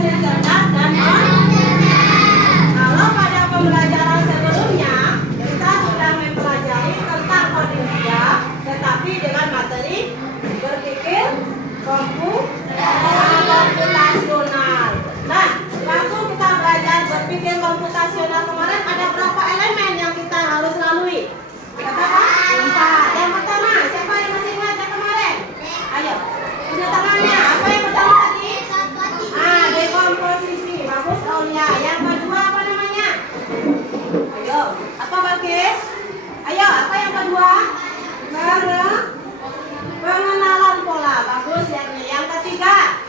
mesin cerdas dan non-cerdas. Kalau pada pembelajaran sebelumnya kita sudah mempelajari tentang coding dia, tetapi dengan materi berpikir komputasional. Nah, waktu kita belajar berpikir komputasional kemarin ada berapa elemen yang kita harus lalui? Berapa? 4. Yang pertama, siapa yang masih ingat yang kemarin? Ayo, punya tangannya. Apa yang pertama tadi? Dekomposisi. Bagus, Aulia. Yang kedua apa namanya? Ayo, apa Balkis? Ayo, apa yang kedua? Pengenalan pola. Bagus ya. Yang ketiga,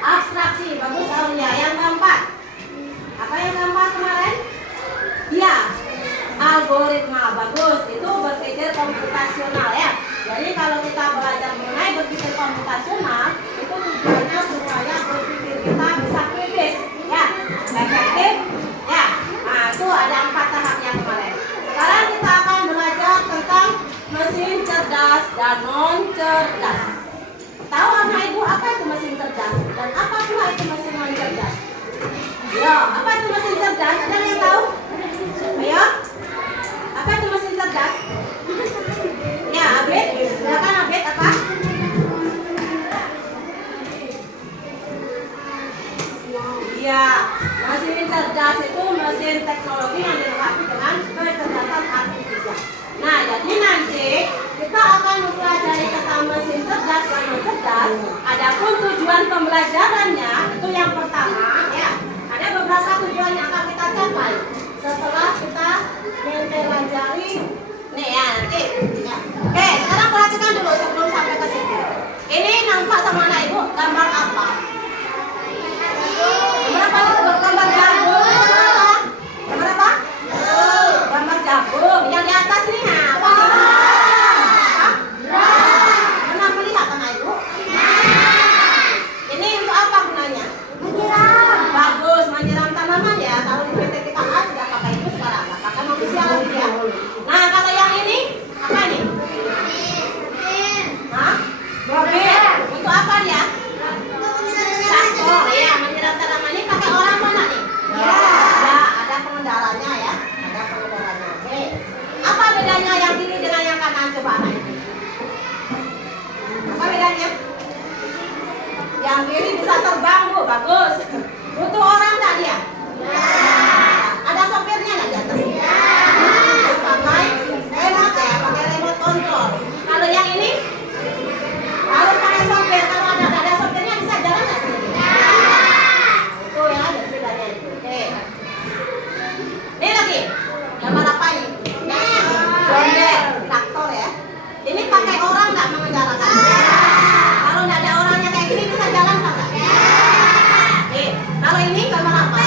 abstraksi. Bagus Aulia. Yang keempat, apa yang keempat kemarin? Ya, algoritma. Bagus. Itu berpikir komputasional ya. Jadi kalau kita belajar mengenai berpikir komputasional, itu tujuannya supaya berpikir kita bisa kritis, ya, efektif, ya. Nah, itu ada 4 tahapnya kemarin. Sekarang kita akan belajar tentang mesin cerdas dan non-cerdas. Tahu anak ibu apa itu mesin cerdas dan apa pula itu mesin non-cerdas? Ya, apa itu mesin cerdas? Ada yang tahu? Ayo, apa itu mesin cerdas? Ya, Abid, silakan Abid, apa? Ya, mesin cerdas itu mesin teknologi yang dilengkapi dengan kecerdasan artifisial. Nah, jadi nanti kita akan mempelajari tentang mesin cerdas dan non-cerdas. Adapun tujuan pembelajarannya itu yang pertama, ya, ada beberapa tujuan yang akan kita capai setelah kita mempelajari. Nih ya, nanti. Ya. Oke, sekarang perhatikan dulu sebelum sampai ke situ. Ini nampak sama anak ibu gambar apa? Gambar apa? Gambar jagung. Gambar apa? Gambar jagung. Yang di atas nih apa? Pernah melihat anak ibu? Ini untuk apa gunanya? Menyiram. Bagus, menyiram tanaman ya. Kalau di PT kita tidak pakai itu sekarang, nggak pakai manusia lagi ya. Nah, kalau yang ini apa nih? Hah? Mobil. Untuk apa dia? Traktor. Ya, menyiram tanaman ini pakai orang mana nih? Ya, ada pengendaranya ya. Ada pengendaranya. Oke. Apa bedanya yang kiri dengan yang kanan? Coba anak ini. Apa bedanya? Yang kiri bisa terbang, Bu. Bagus. Butuh orang tak dia? Ya. Ada sopirnya nggak di atas? Ya. Pakai remote ya, pakai remote control. Kalau yang ini harus pakai sopir. Kalau ada sopirnya bisa jalan nggak sendiri? Ya. Itu ya, ada bedanya itu. Oke. Ini lagi. Gambar apa ini? Jonder, traktor ya. Ini pakai orang nggak mengendarakan? Ya. Kalau nggak ada orangnya kayak gini bisa jalan nggak? Ya. Oke. Kalau ini gambar apa?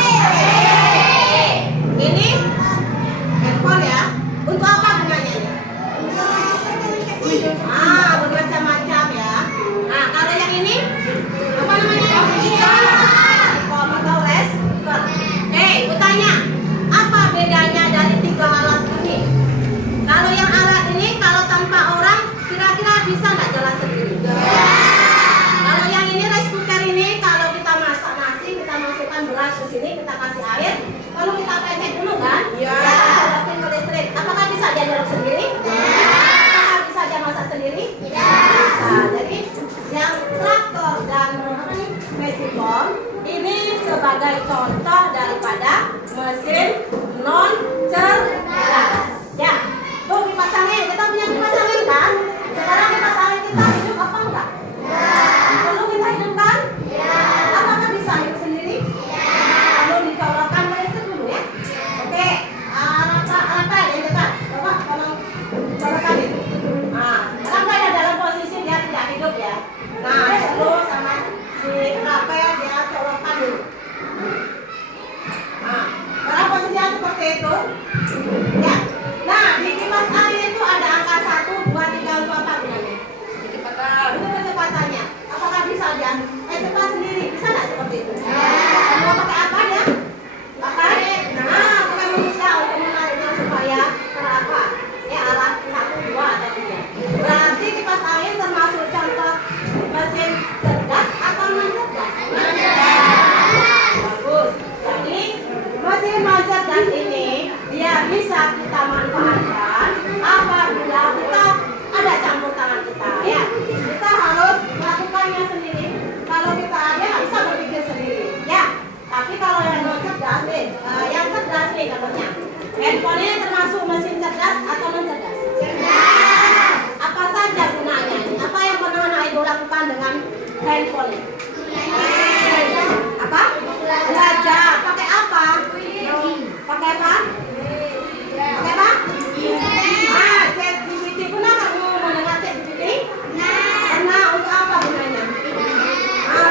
handphone ini termasuk mesin cerdas atau non cerdas? Cerdas. Apa saja gunanya? Apa yang pernah anak ibu lakukan dengan handphone ini? Apa? Belajar. Pakai apa? Pakai apa? Pakai apa? ChatGPT. Pernah kamu mendengar ChatGPT? Pernah. Untuk apa gunanya?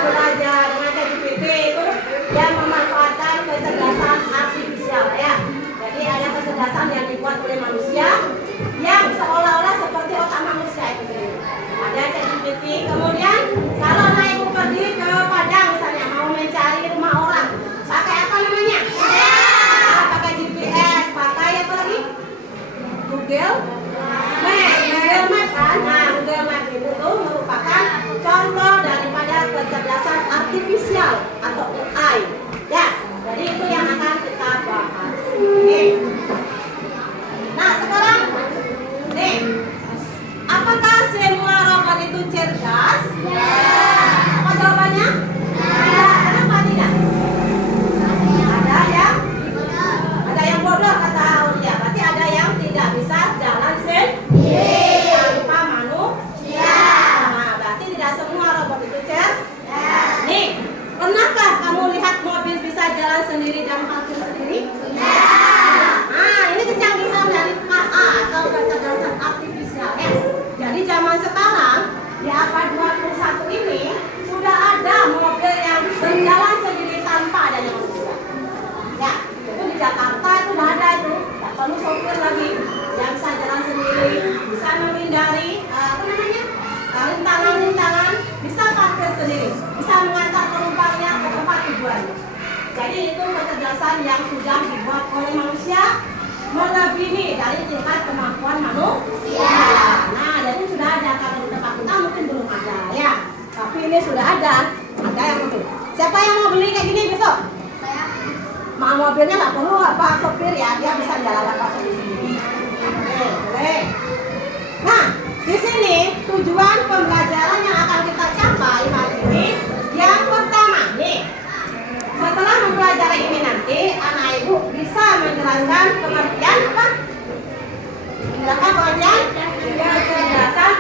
Belajar dengan ChatGPT itu yang memanfaatkan kecerdasan artifisial ya. Jadi ada kecerdasan yang dibuat oleh manusia yang seolah-olah seperti otak manusia itu sendiri. Ada ChatGPT. Kemudian kalau anak ibu pergi ke Padang misalnya mau mencari rumah orang, pakai apa namanya? Pakai GPS, pakai apa lagi? Google Map kan? Nah, Google Map itu tuh merupakan contoh daripada kecerdasan artifisial atau AI. Ya, jadi itu yang akan kita bahas. Oke. Nah, sekarang nih, apakah semua robot itu cerdas? Apa jawabannya? Tidak. Kenapa tidak? Ada yang bodoh kata Aulia. Berarti ada yang tidak bisa jalan sendiri tanpa manusia. Nah, berarti tidak semua robot itu cerdas. Nih, pernahkah kamu lihat mobil bisa jalan sendiri dan parkir sendiri? Nah, ini kecanggihan dari KA atau kecerdasan artifisial ya. Jadi zaman sekarang di abad 21 ini sudah ada mobil yang berjalan sendiri tanpa adanya manusia. Ya, itu di Jakarta itu sudah ada itu. Tak perlu sopir lagi, yang bisa jalan sendiri, bisa menghindari rintangan-rintangan, bisa parkir sendiri, bisa mengantar penumpangnya ke tempat tujuannya. Jadi itu kecerdasan yang sudah dibuat oleh manusia melebihi dari tingkat kemampuan manusia. Nah, jadi sudah ada. Kalau di tempat kita mungkin belum ada ya, tapi ini sudah ada yang betul. Siapa yang mau beli kayak gini besok? Saya. Mobilnya nggak perlu apa sopir ya, dia bisa jalan apa sendiri. Oke, boleh. Nah, di sini tujuan pembelajaran yang akan kita capai hari ini yang pertama nih. Setelah mempelajari ini nanti anak ibu bisa menjelaskan pengertian apa? Menjelaskan pengertian kecerdasan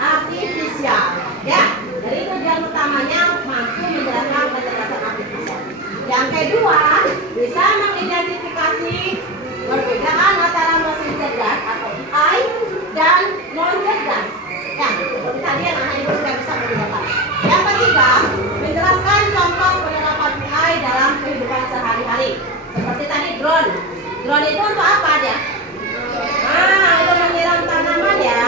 artifisial. Ya, jadi tujuan utamanya mampu menjelaskan kecerdasan artifisial. Yang kedua, bisa mengidentifikasi perbedaan antara mesin cerdas atau AI dan non cerdas. Ya, seperti tadi yang anak ibu sudah bisa membedakan. Yang ketiga, menjelaskan contoh penerapan AI dalam kehidupan sehari-hari. Seperti tadi drone. Drone itu untuk apa dia? Nah, untuk menyiram tanaman ya.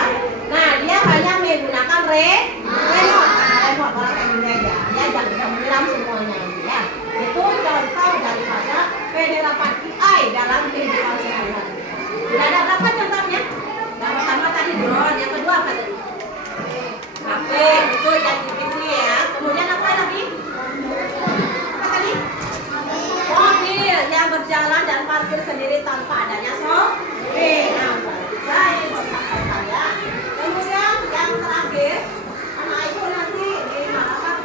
Nah, dia hanya menggunakan remote. Remote orang kayak gini aja. Dia jangan bisa menyiram semuanya ya. Itu contoh daripada penerapan AI dalam kehidupan sehari-hari. Sudah ada berapa contohnya? Yang pertama tadi drone, yang kedua apa tadi? HP, itu ChatGPT ya. Kemudian apa lagi? Apa tadi? Mobil yang berjalan dan parkir sendiri tanpa adanya sopir. Nah, baik, ya. Kemudian yang terakhir, anak ibu nanti diharapkan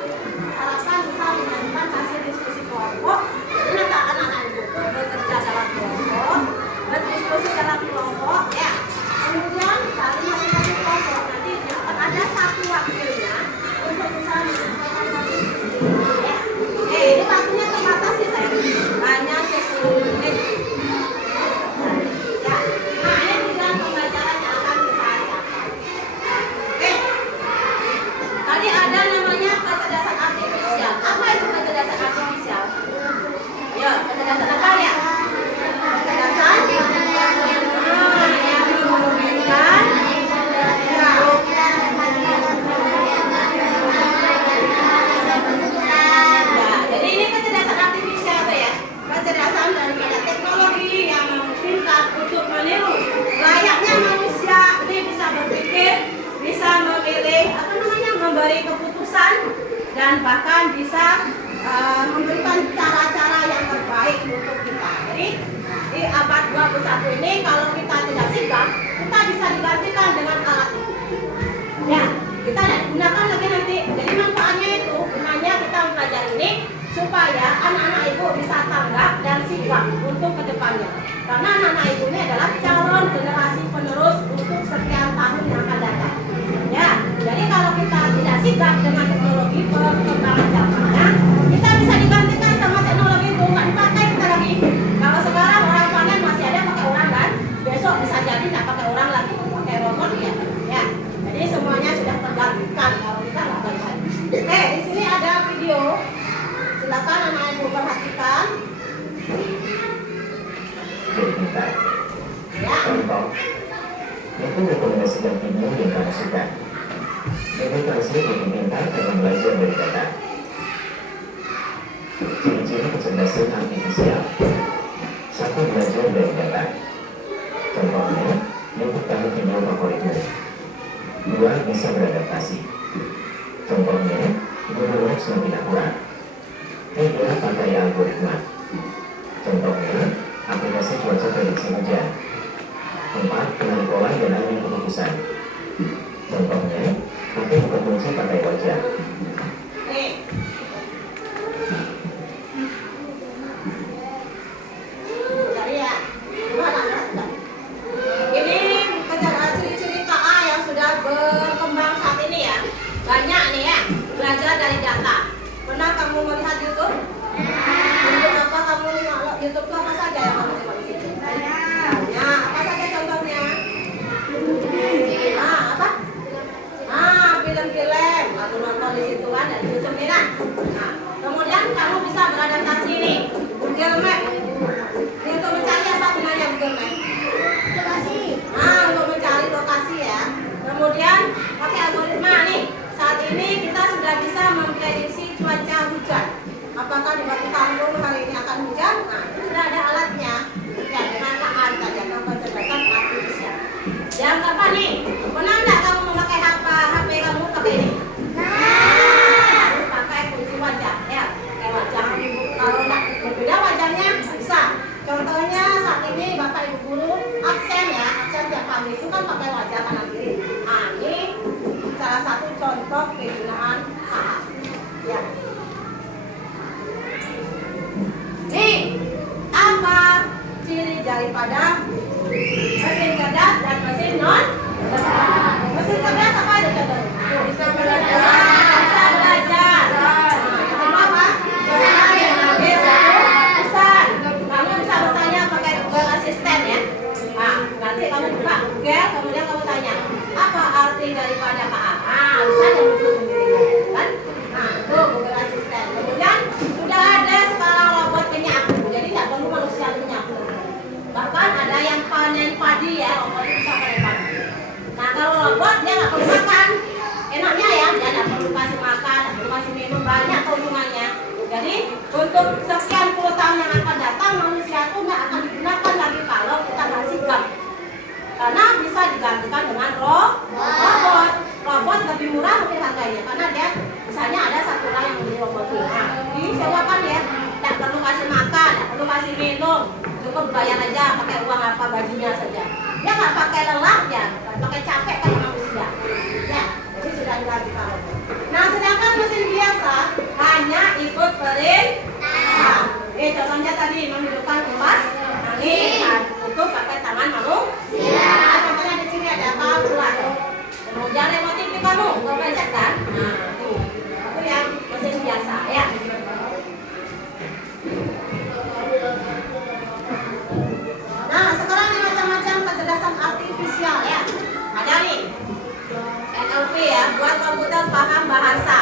bisa menyajikan hasil diskusi kelompok. Jadi nanti anak-anak ibu itu bekerja dalam kelompok, berdiskusi dalam kelompok, ya. Kemudian dari masing-masing kelompok nanti akan ada satu wakilnya untuk bisa menyampaikan hasil diskusi. Ya. Ini waktunya terbatas ya saya. Hanya 10 menit. Ya. Nah, ini tujuan pembelajaran yang akan kita capai. Oke. Tadi ada namanya kecerdasan artifisial. Apa itu kecerdasan artifisial? Ya, kecerdasan apa ya? Kecerdasan yang memungkinkan jadi ini kecerdasan artifisial apa ya? Kecerdasan daripada teknologi yang memungkinkan untuk meniru layaknya manusia. Ini bisa berpikir, bisa memilih memberi keputusan dan bahkan bisa memberikan cara-cara yang terbaik untuk kita. Jadi di abad 21 ini kalau kita tidak sigap, kita bisa digantikan dengan alat itu. Ya, kita gunakan lagi nanti. Jadi manfaatnya itu, gunanya kita mempelajari ini supaya anak-anak ibu bisa tanggap dan sigap untuk kedepannya. Karena anak-anak ibu ini adalah calon generasi penerus untuk sekian tahun yang akan datang. Ya, jadi kalau kita tidak sigap dengan teknologi perkembangan zamannya, kita bisa digantikan sama teknologi itu, nggak dipakai kita lagi. Kalau sekarang orang panen masih ada pakai orang kan, besok bisa jadi nggak pakai orang lagi, pakai robot ya. Ya, jadi semuanya sudah tergantikan kalau kita nggak balik. Oke, di sini ada video. Silakan anak ibu perhatikan. Ya. Contoh, itu rekomendasikan video yang kamu suka. Meditasi dimungkinkan dengan belajar dari data. Ciri-ciri kecerdasan artifisial. 1. Belajar dari data. Contohnya, YouTube kamu video favoritmu. 2. Bisa beradaptasi. Contohnya, Google Maps lebih akurat. 3. Pakai algoritma. Contohnya, aplikasi cuaca prediksi hujan. 4. Kenali pola dan ambil keputusan. Contohnya, pakai buka kunci pakai wajah. Cari ya. Ini ciri-ciri KA yang sudah berkembang saat ini ya. Banyak nih ya. Belajar dari data. Pernah kamu melihat YouTube? Untuk apa kamu lihat YouTube itu apa saja yang kamu lihat di situ? Banyak. Apa saja contohnya? Apa? Film-film. Kamu nonton di situ kan dari YouTube ini kan? Nah, kemudian kamu bisa beradaptasi nih. Google Maps. Ini untuk mencari apa gunanya Google Maps? Lokasi. Untuk mencari lokasi ya. Kemudian pakai algoritma nih. Saat ini kita sudah bisa memprediksi cuaca hujan. Apakah di Batu Tanggung hari ini akan hujan? Nah, itu sudah ada alatnya. Ya, dengan KA saja, kecerdasan artifisial. Yang apa nih? Pernah nggak kamu memakai HP kamu pakai ini? Nah, pakai kunci wajah, ya. Pakai wajah. Kalau nggak berbeda wajahnya bisa. Contohnya saat ini Bapak Ibu guru absen ya, absen tiap kali itu kan pakai wajah kanan kiri. Nah, ini salah satu contoh penggunaan KA. Ya. Nih, apa ciri daripada mesin cerdas dan mesin non cerdas? Mesin cerdas apa itu contohnya? Bisa belajar. Bisa belajar. Yang kedua apa? Bisa mengambil keputusan. Kamu bisa bertanya pakai Google Assistant ya. Nah, nanti kamu buka Google, kemudian kamu tanya apa arti daripada KA. Bisa dia muncul sendiri kan? Nah, itu Google Assistant. Kemudian sudah ada sekarang robot penyapu, jadi nggak perlu manusia penyapu. Bahkan ada yang panen padi ya, robot itu bisa panen padi. Nah, kalau robot dia nggak perlu makan, enaknya ya, dia nggak perlu kasih makan, nggak perlu kasih minum, banyak keuntungannya. Jadi untuk sekian puluh tahun yang akan datang, manusia itu nggak akan digunakan lagi kalau kita nggak sigap. Karena bisa digantikan dengan robot. Robot lebih murah mungkin harganya, karena dia misalnya ada satu orang yang beli robot ini. Nah, disewakan ya, tidak perlu kasih makan, tidak perlu kasih minum, cukup bayar aja pakai uang apa bajunya saja. Dia nggak pakai lelah ya, nggak pakai capek kayak manusia. Ya, jadi sudah digantikan robot. Nah, sedangkan mesin biasa hanya ikut perintah. Contohnya tadi menghidupkan kipas angin, itu pakai tangan manusia. Nah, contohnya di sini ada kalkulator. Kemudian remote TV kamu, nggak pencet kan? Nah, itu yang mesin biasa ya. Nah, sekarang ini macam-macam kecerdasan artifisial ya. Ada nih NLP ya, buat komputer paham bahasa.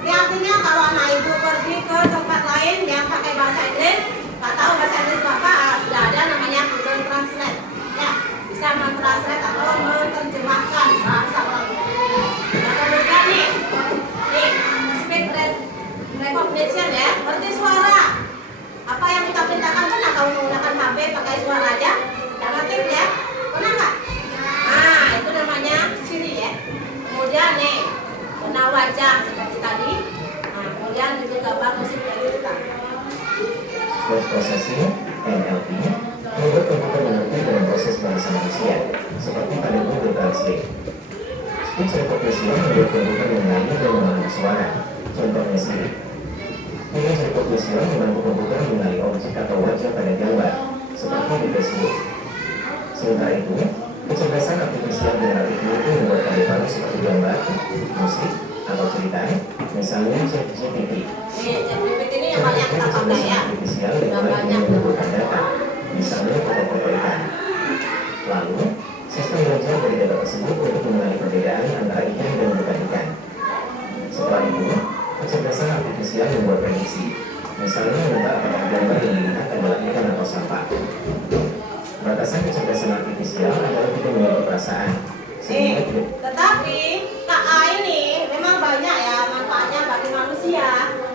Ini artinya kalau anak ibu pergi ke tempat lain yang pakai bahasa Inggris, nggak tahu bahasa Inggris apa, sudah ada namanya Google Translate. Ya, bisa mentranslate atau menerjemahkan bahasa orang. Nah, kemudian nih speech recognition ya, berarti suara. Apa yang kita perintahkan pernah kamu menggunakan HP pakai suara aja? Jangan tip ya, pernah nggak? Nah, itu namanya Siri ya. Kemudian nih, kenal wajah seperti tadi. Nah, kemudian juga gambar musik yang kita. Post processing (NLP) membuat komputer mengerti dalam proses bahasa manusia, seperti pada Google Translate. Speech recognition membuat komputer mengenali dan memahami suara, contohnya Siri. Image recognition membantu komputer mengenali objek atau wajah pada gambar, seperti di Facebook. Sementara itu, kecerdasan artifisial generatif itu membuat karya baru seperti gambar, musik, atau cerita, misalnya ChatGPT. ChatGPT ini yang banyak kita pakai ya. Artifisial yang banyak mengumpulkan data, misalnya foto-foto ikan. Lalu, sistem belajar dari data tersebut untuk mengenali perbedaan antara ikan dan bukan ikan. Setelah itu, kecerdasan artifisial membuat prediksi, misalnya menebak apakah gambar yang dilihat adalah ikan atau sampah. Batasan kecerdasan artifisial adalah tidak memiliki perasaan. Tetapi KA ini memang banyak ya manfaatnya bagi manusia,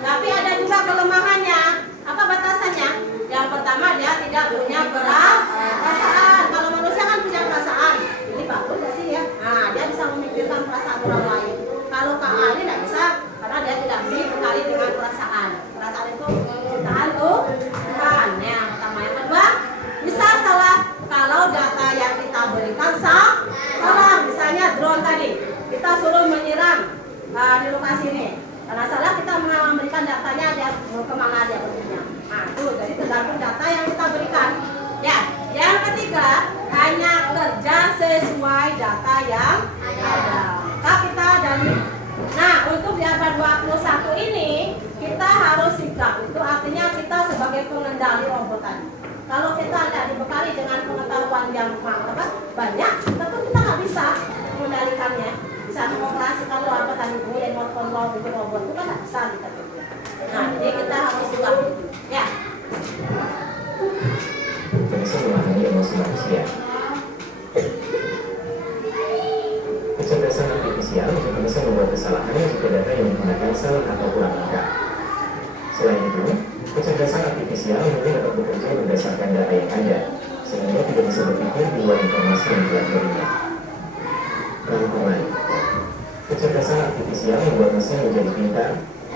tapi ada juga kelemahannya. Apa batasannya? Yang pertama, dia tidak punya perasaan. Kalau manusia kan punya perasaan, ini bagus gak sih ya? Nah, dia bisa memikirkan perasaan orang lain. Kalau KA ini tidak bisa, karena dia tidak dibekali dengan perasaan. Perasaan itu ciptaan Tuhan. Yang pertama. Yang kedua, bisa salah kalau data yang kita berikan salah. Misalnya drone tadi, kita suruh menyiram di lokasi ini. Karena salah, kita memberikan datanya, dia kemana dia perginya. Nah, itu jadi tergantung data yang kita berikan. Ya, yang ketiga, hanya kerja sesuai data yang ada. Maka kita nah, untuk di abad 21 ini kita harus sigap. Itu artinya kita sebagai pengendali robot tadi. Kalau kita tidak dibekali dengan pengetahuan yang banyak, tentu kita nggak bisa mengendalikannya. Bisa mengoperasikan robot tadi, remote control itu robot itu kan nggak bisa kita. Nah, jadi kita harus sigap itu. Ya. Bisa memahami emosi manusia. Kecerdasan artifisial juga bisa membuat kesalahan jika data yang digunakan salah atau kurang lengkap. Selain itu, kecerdasan artifisial mungkin dapat bekerja berdasarkan data yang ada, sehingga tidak bisa berpikir di luar informasi yang dipelajarinya. Rangkuman. Kecerdasan artifisial membuat mesin menjadi pintar,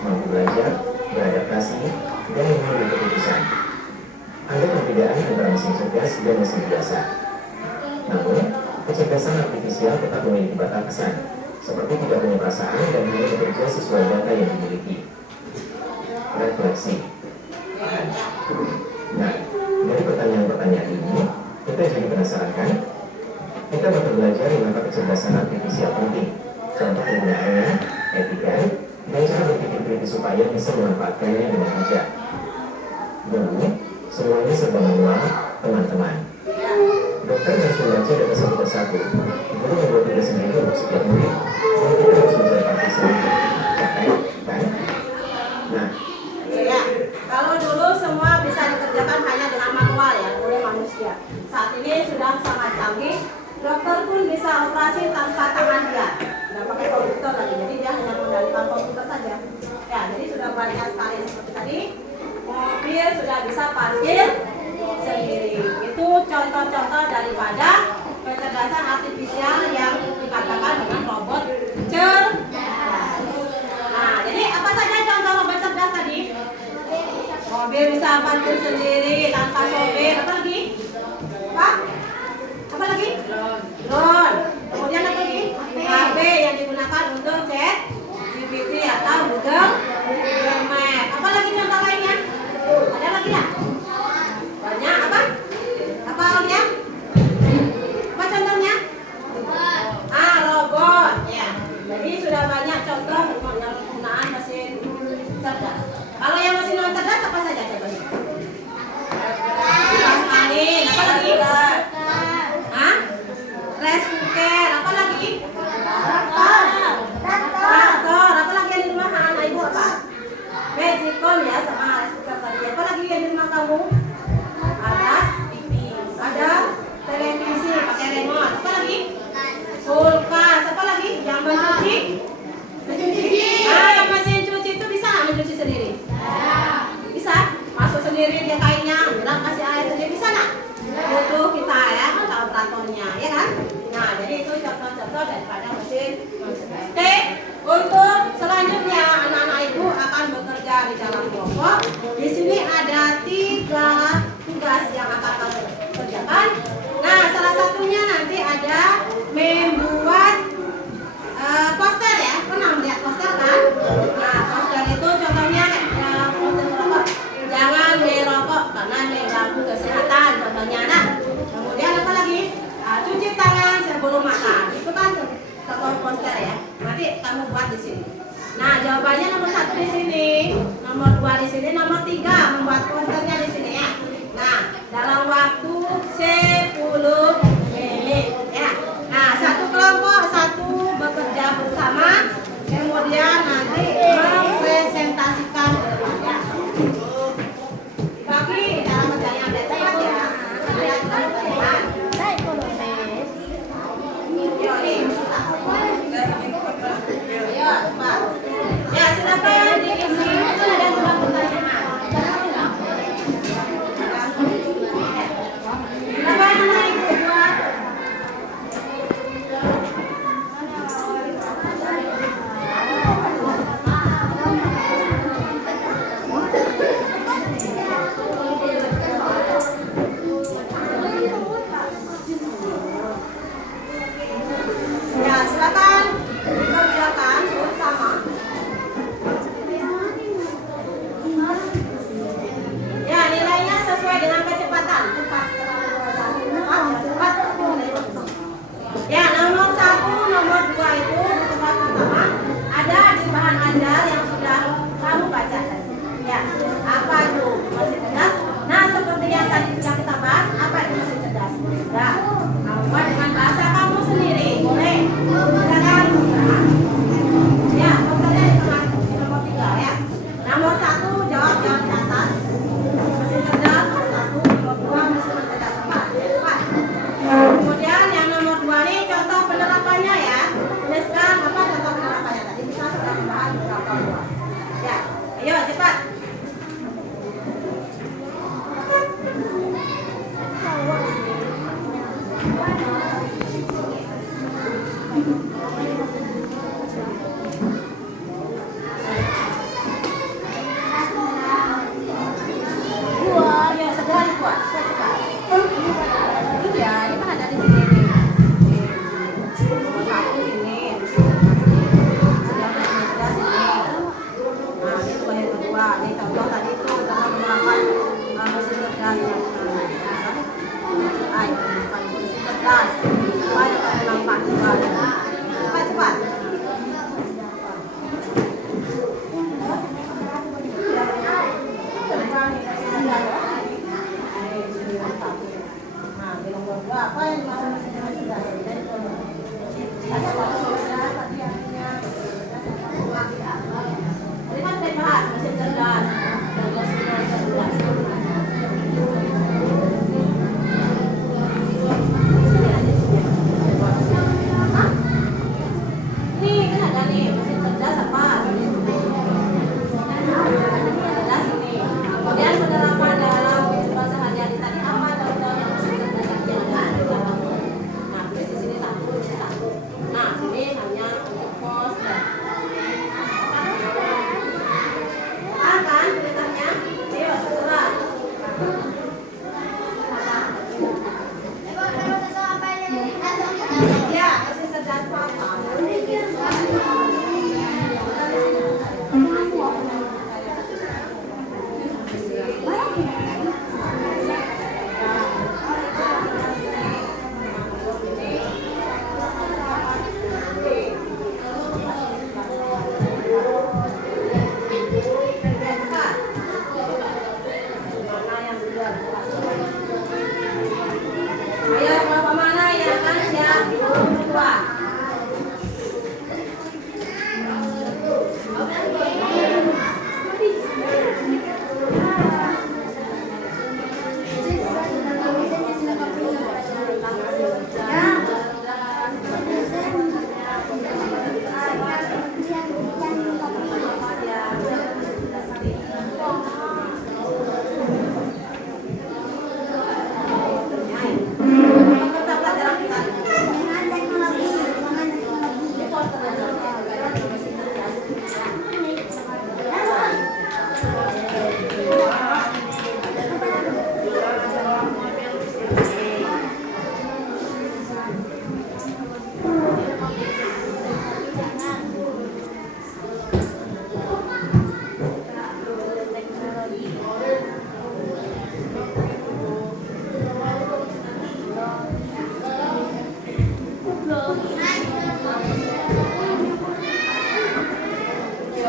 mampu belajar, beradaptasi, dan mengambil keputusan. Ada perbedaan antara mesin cerdas dan mesin biasa. Namun, kecerdasan artifisial tetap memiliki batasan, seperti tidak punya perasaan dan hanya bekerja sesuai data yang dimiliki. Refleksi. Nah, dari pertanyaan-pertanyaan ini, kita jadi penasaran kan? Kita dapat belajar mengapa kecerdasan artifisial penting, contoh penggunaannya, etika, dan cara berpikir kritis supaya bisa memanfaatkannya dengan bijak. Dulu, semuanya serba manual, teman-teman. Dokter harus membaca data satu persatu. Guru membuat tugas sendiri untuk setiap murid, dan kita harus mencari partisipasi. Kan? Nah, ya, kalau dulu semua bisa dikerjakan hanya dengan manual ya, oleh manusia. Saat ini sudah sangat canggih. Dokter pun bisa operasi tanpa tangan dia, nggak pakai komputer lagi. Jadi dia hanya mengendalikan komputer saja. Ya, jadi sudah banyak sekali seperti tadi. Mobil sudah bisa parkir sendiri. Itu contoh-contoh daripada kecerdasan artifisial yang dikatakan dengan robot cerdas. Nah, jadi apa saja contoh robot cerdas tadi? Mobil bisa parkir sendiri tanpa sopir. Apa lagi? Apa lagi? Drone. Kemudian apa lagi? HP yang digunakan untuk chat GPT atau Google Map. Apa lagi contoh lainnya? Ada lagi ya? Banyak apa? Apa ya? Apa contohnya? Robot. Ya. Jadi sudah banyak contoh penggunaan mesin cerdas. Kalau yang mesin non cerdas apa saja contohnya? Kipas angin. Apa lagi? Rice cooker. Apa lagi? Traktor. Apa lagi yang di rumah anak ibu apa? Magicom ya, sama rice cooker tadi. Apa lagi yang di rumah kamu? Ada TV. Ada televisi pakai remote. Apa lagi? Kulkas. Apa lagi? Yang mencuci? Mesin cuci itu bisa nggak mencuci sendiri? Nah, jawabannya nomor 1 di sini, nomor 2 di sini, nomor 3 membuat posternya di sini ya. Nah, dalam waktu 10 menit ya. Nah, satu kelompok satu bekerja bersama, kemudian nanti mempresentasikan ya. Bagi cara kerjanya ada cepat ya. Ada teman-teman. Yo nih. Ayo, cepat. Ya, silakan diisi. Itu ada 2 pertanyaan. Silakan anak ibu buat. Ya, silakan dikerjakan bersama. Ya, nilainya sesuai dengan kecepatan. Cepat. Ya, nomor 1, nomor 2 itu tempat pertama ada di bahan ajar yang sudah kamu baca. Ya, apa itu mesin cerdas? Nah, seperti yang tadi sudah kita bahas, apa itu mesin cerdas? Ya, kamu buat dengan bahasa kamu sendiri, boleh. Silakan. Ya, posternya di tengah, di nomor 3 ya. Nomor 1 jawab yang di atas. Mesin cerdas nomor 1, nomor 2 mesin cerdas cepat. Cepat. Kemudian yang nomor 2 ini contoh penerapannya ya. Tuliskan apa contoh penerapannya tadi kita sudah membahas beberapa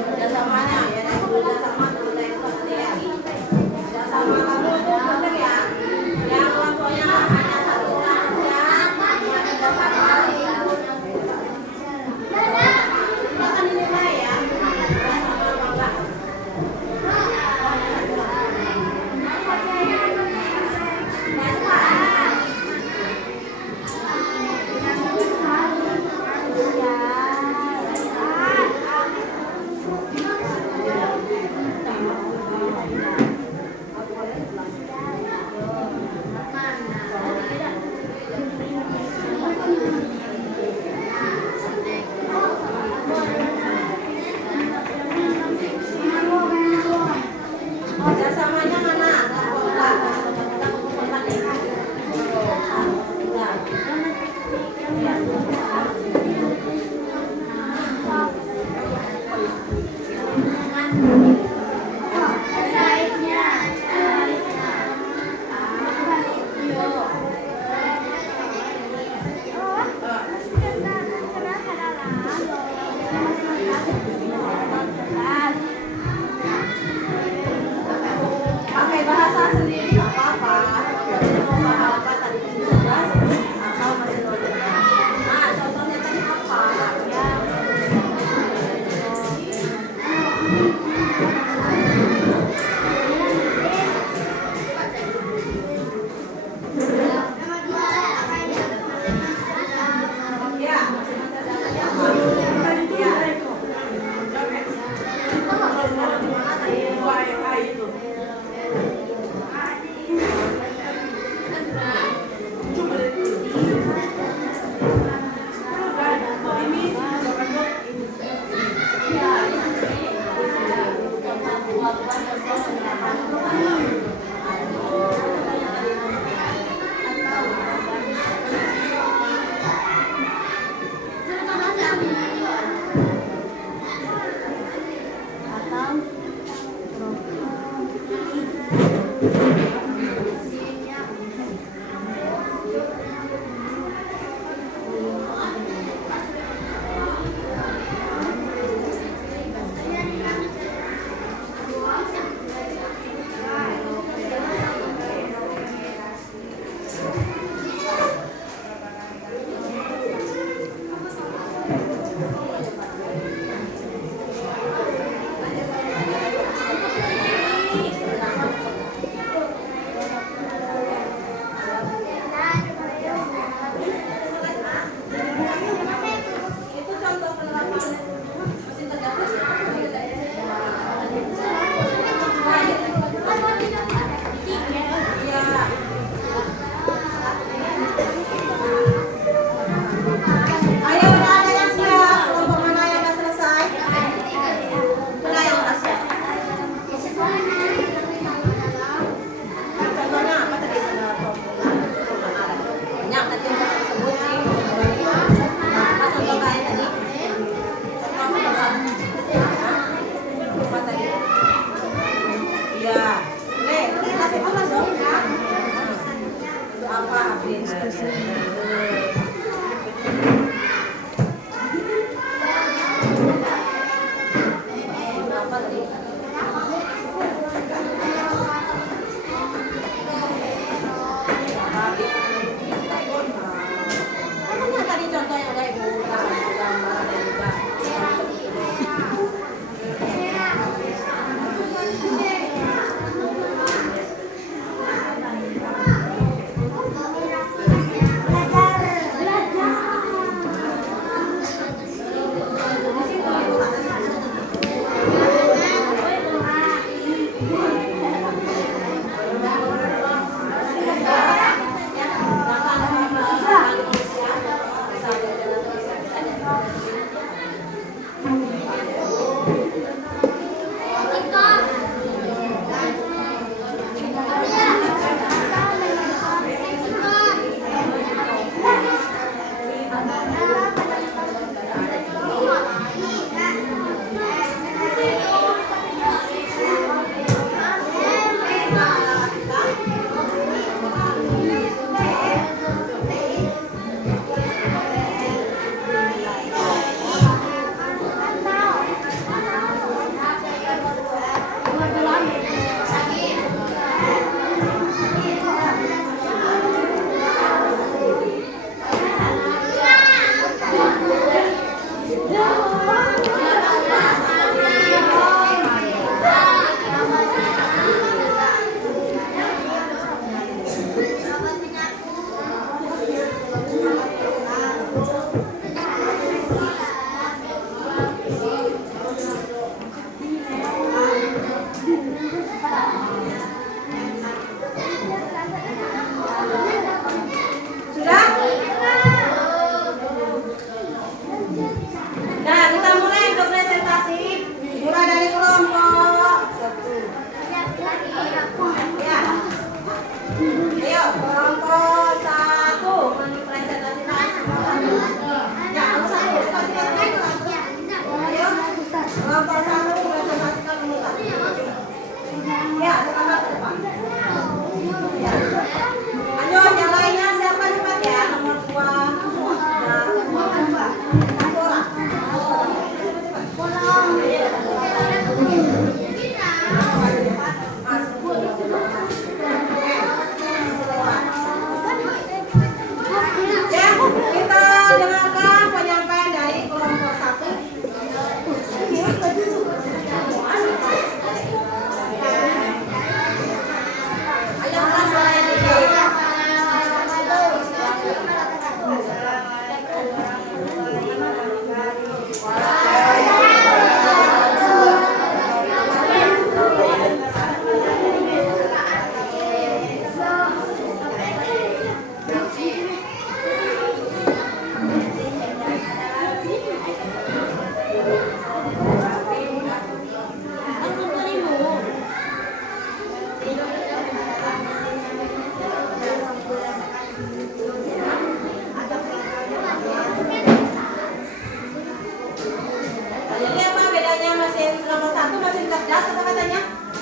kerjasamanya ya, dan kerjasama terutama itu penting ya. Kerjasama kamu itu penting ya. Yang kelompoknya hanya satu orang saja, hanya kerjasama. Akan dinilai ya, kerjasama apa enggak.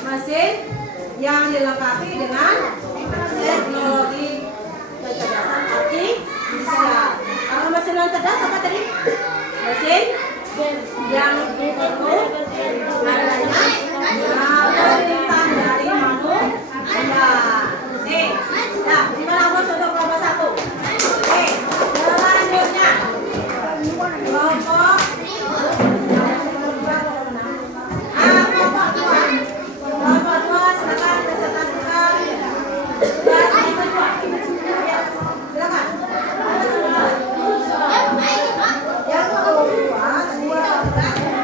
mesin yang dilengkapi dengan teknologi kecerdasan artifisial. Kalau mesin yang cerdas apa tadi? Mesin yang penuh adanya perintah dari manusia. Nih, nah, gimana bos untuk kelompok 1? Oke, selanjutnya kelompok kelompok 2 silakan presentasikan tugas yang kedua. Ya, silakan. Yang kedua,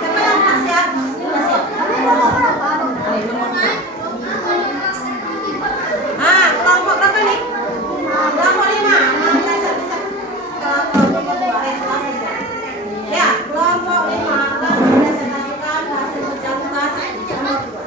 siapa yang pas ya? Kelompok berapa nih? Kelompok 5. Bisa kelompok kedua ya, kelompok 5 akan mempresentasikan hasil kerja tugas nomor 5.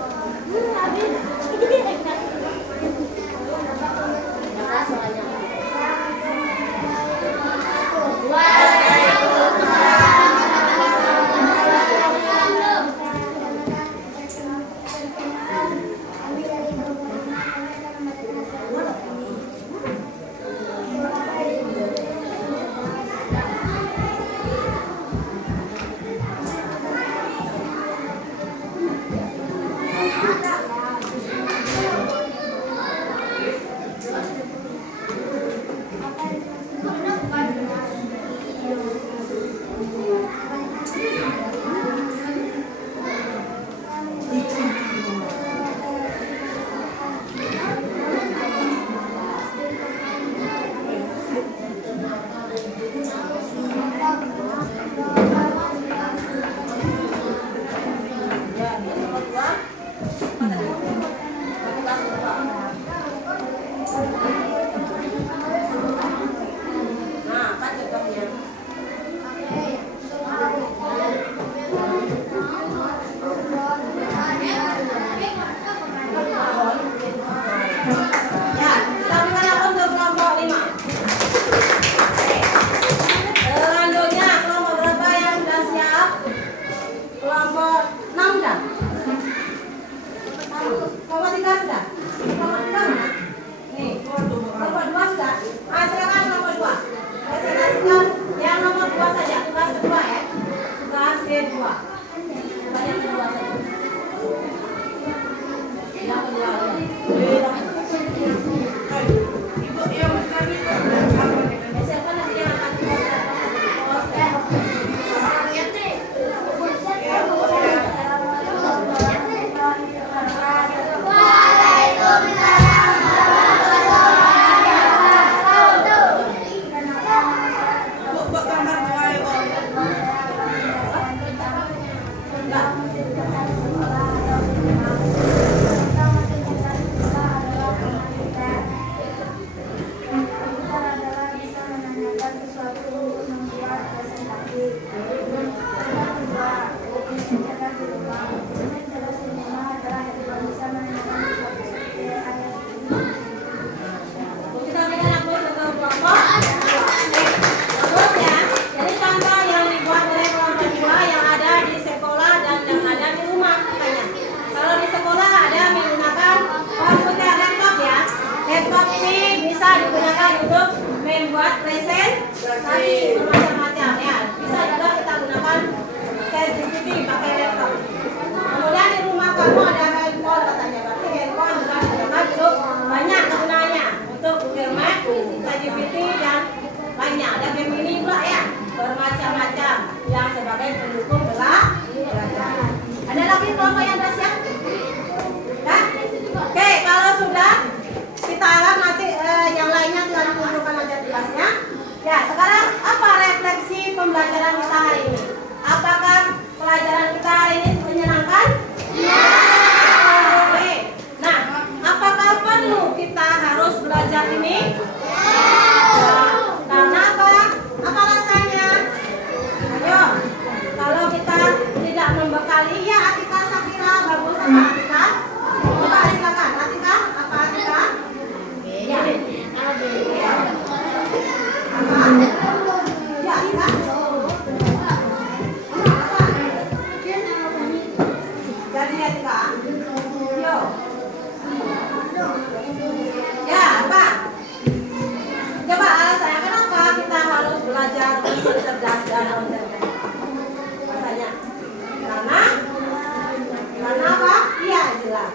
jelas.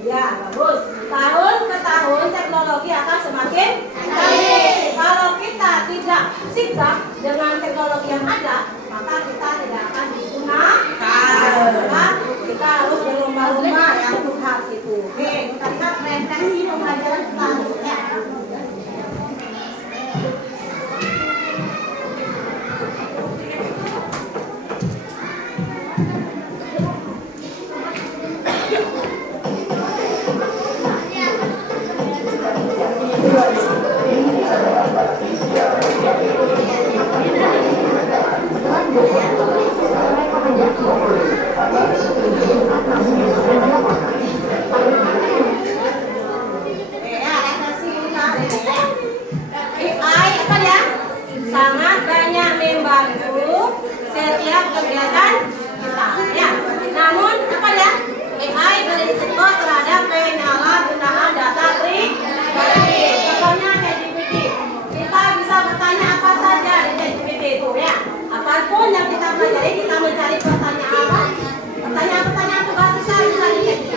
Ya, bagus. Tahun ke tahun teknologi akan semakin canggih. Kalau kita tidak sigap dengan teknologi yang ada, maka kita tidak akan digunakan. Kita harus berlomba-lomba ya untuk hal itu. Oke, kita lihat presentasi pembelajaran selanjutnya. AI apa ya? Sangat banyak membantu setiap kegiatan kita ya. Namun apa ya? AI berisiko terhadap penyalahgunaan data pribadi. Contohnya ChatGPT. Kita bisa bertanya apa saja di ChatGPT itu ya. Apapun yang kita pelajari, kita mencari pertanyaan tugas bisa di ChatGPT.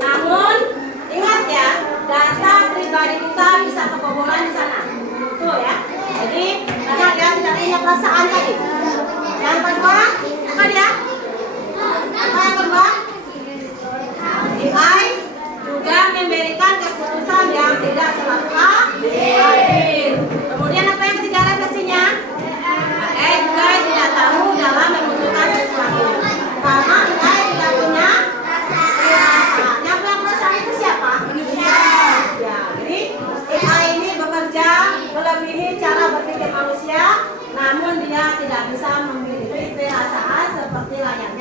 Namun ingat ya, data pribadi kita bisa kebobolan di sana. Betul ya. Jadi karena dia tidak punya perasaan tadi. Yang kedua, apa dia? Apa yang kedua? AI juga memberikan keputusan yang tidak selalu adil. Kemudian apa yang ketiga refleksinya? AI juga tidak tahu dalam memutuskan sesuatu. Karena AI tidak punya perasaan. Yang punya perasaan itu siapa? Ya, jadi AI ini bekerja melebihi cara berpikir manusia, namun dia tidak bisa memiliki perasaan seperti layaknya